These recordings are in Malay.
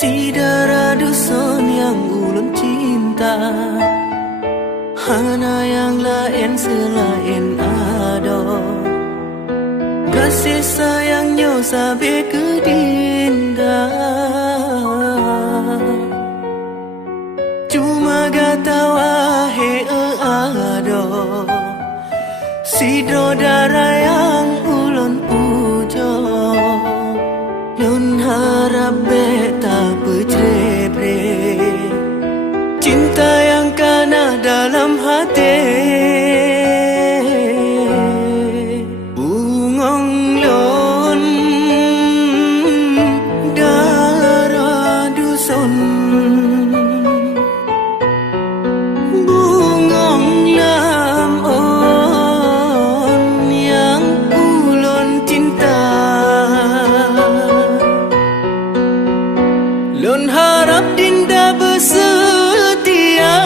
Si darah dusun yang ulun cinta, hana yang lain selain ado. Kasih sayangnya sampai ke dinda, cuma gata wahe ado. Si darah yang ulun pujo, lun harap beta bercebre. Cinta yang kana dalam hati, bungong lon darah dusun, bungong lam on yang ulun cinta. Lun harap dinda bersetia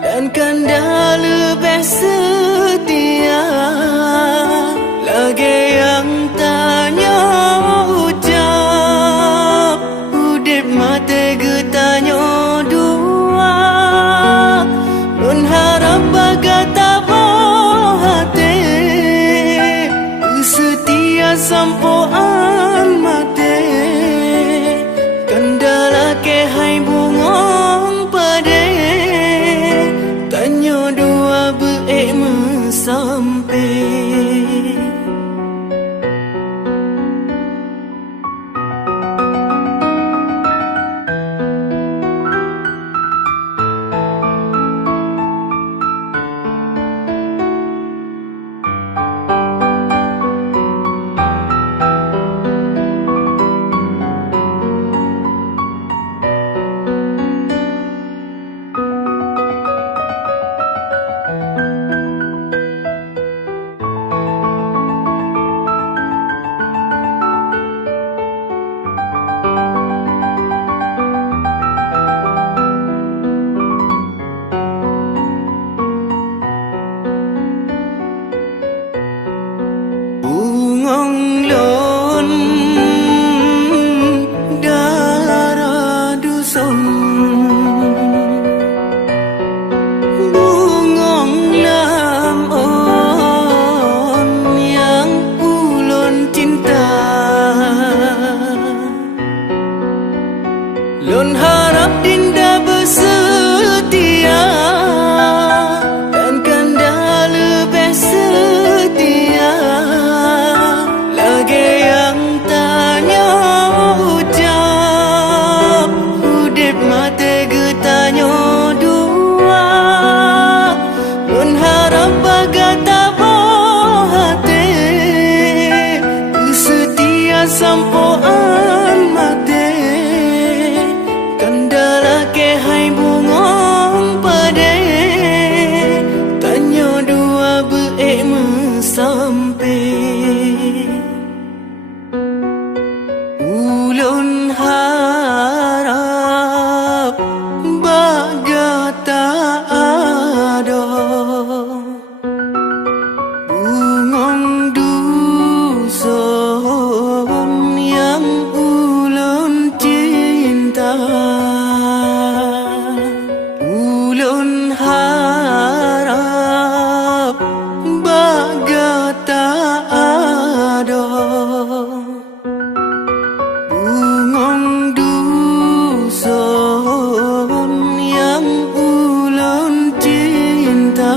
dan kanda lebih setia. Lagi yang tanya ucap, udip mata getanya dua. Lun harap bagai tabah hati, setia sampoan mati. Kendala ke hai bungong pade, tanya dua beek sampai. Bungong lon darah dusun, bungong lam on yang ulun cinta. Lun harap dinda bersetia dan kanda lebih setia. Lagi yang tanya ucap, udip mata getanya dua. Lun harap bagai tabah hati, setia sampoan mati. Kendala ke hai bungong pade, tanya dua beek sampai. Ulun harap bagai tak ada bungong dusun yang ulun cinta. Ulun harap bagai tak ada bungong dusun yang ulun cinta.